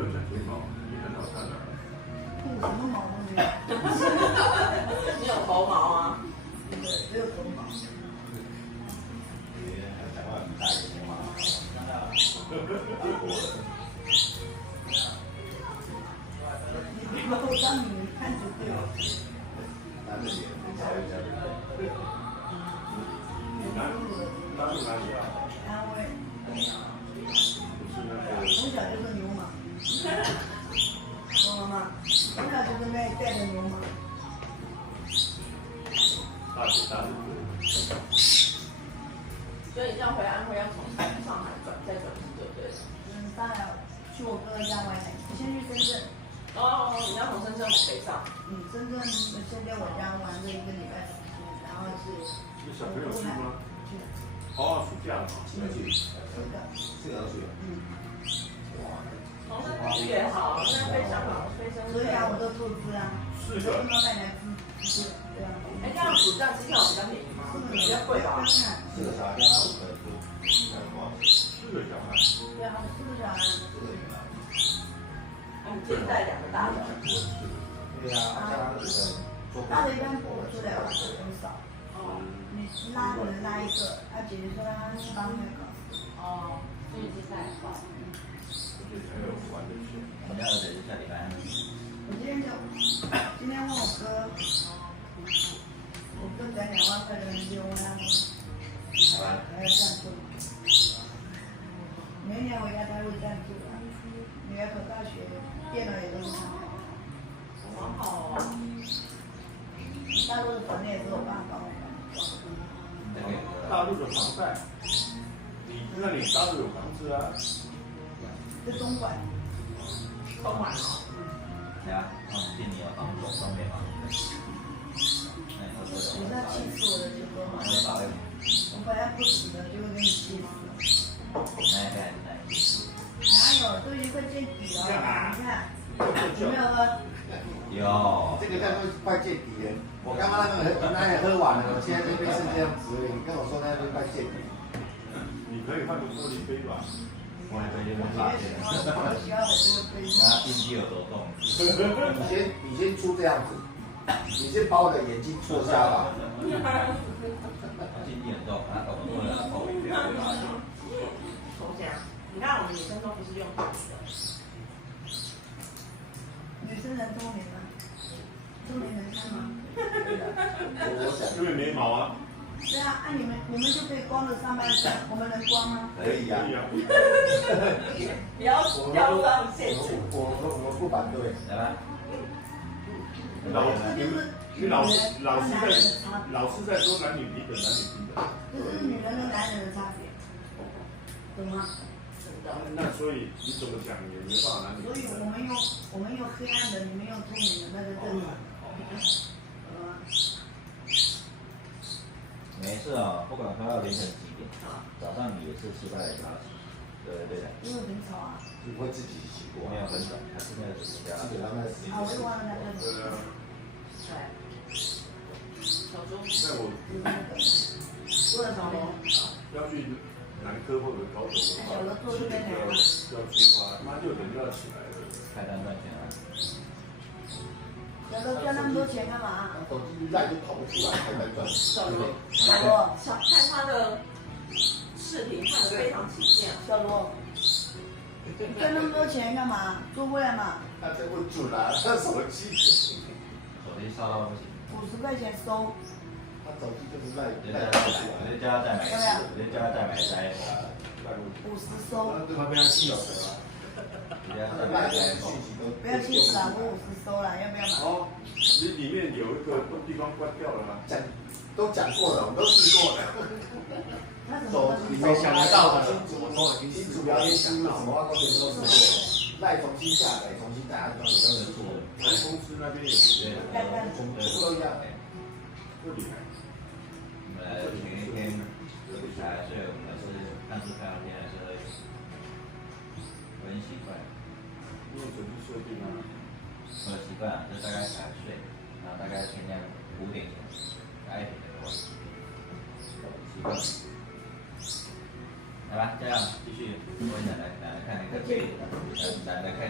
有讲睫毛，也很好看啊。什么毛都没有。你有头毛啊？对，只有头毛。讲话很大一点嘛，你把我当你看就对了。男的脸稍微比较对。哪里啊？安徽。不是那个。从小就是牛马。懂了吗？从小就是那带着牛马。大姐大姐。所以你这样回安徽要从上海再转机就对了。当然去我哥哥家玩呢。我先去深圳。哦，你要从深圳往北上。深圳先在我家玩了1个礼拜时间，然后是。是小朋友去吗？去。哦，暑假嘛。要去。是的。这个要去。哇。从深圳去也好，现在飞香港、飞深圳。所以啊，我都投资啊。是的。老奶奶资，对啊。哎，这样暑假机票比较便宜吗？比较贵吧？4个小孩加他5个人住，应该多少钱？4个小孩。对啊，4个小孩。4个人啊。你自己带2个大的。对呀，加5个人。大的一般不出来很少。哦。你拉可能拉1个，姐姐说她帮那个。哦，所以是带好。还有玩的去。我家儿子是下礼拜。我今天问我哥，我哥攒2万块人民币，我问他说，还要赞助。明年回家他会赞助的，女儿考大学，电脑也都是他买的。很好哦。大陆的房子也是我爸帮我买的。大陆的房贷，那你大陆有房子啊？在东莞。东莞哦。对啊，今年有房东北嘛？你是要气死我的结果吗？我本来不死的，结果给你气死了。哪有，都已经快见底了，你看，有没有喝？有。这个叫做快见底了。我刚刚那也喝完了，现在这杯是这样子，你跟我说那杯快见底。你可以换个玻璃杯吧。我还可以用大杯。我喜欢我这个杯。你看经济有多重？你先出这样子，你先把我的眼睛戳瞎吧。经济很重，他搞不了后面不要被发现。抽奖，你看我们女生都不是用笔的。女生人聪明吗？聪明能看吗？我想因为没毛啊。对啊，你们就可以光着上半身，我们能光吗？可以呀。不要掉入到陷阱。我不反对，来吧。老师在说男女平等，男女平等。这是女人跟男人的差别，懂吗？那所以你怎么讲也没办法男女平等。所以我们用黑暗的，你们用聪明的，那就正常。没事啊，不管他要凌晨几点，早上你也是吃饭的垃圾，对的。因为很吵啊。你会自己洗过？没有很早，还是那个什么家？基本上那个。啊，我又忘了那个。对啊。对。小猪。在我。做了什么？要去南科或者高雄的话，要出发，妈6点就要起来了。开单赚钱啊。小哥赚那么多钱干嘛？手机一赖就跑不出来，开单赚。小罗，想看他的视频，看得非常起劲。小罗，赚那么多钱干嘛？做不了嘛？他真不准啊，他手机。手机烧到不行。50块钱收。他手机就是在我在家再买塞50收。他被他气死了。不要气死了，我50收了，要不要买？哦，你里面有一个地方关掉了吗？都讲过了，我们都试过的。手机里面想得到的，新主要一输入什么都全都试过，赖重新下载，重新打，都能做。公司那边也是这样，都一样。不厉害。前一天才睡，我们是看书看到天还是喝酒，我很习惯。你有手机设定吗？我的习惯就大概才睡，然后大概前天5点前，8点的时候，习惯。来吧，这样继续，我来看那个，来看。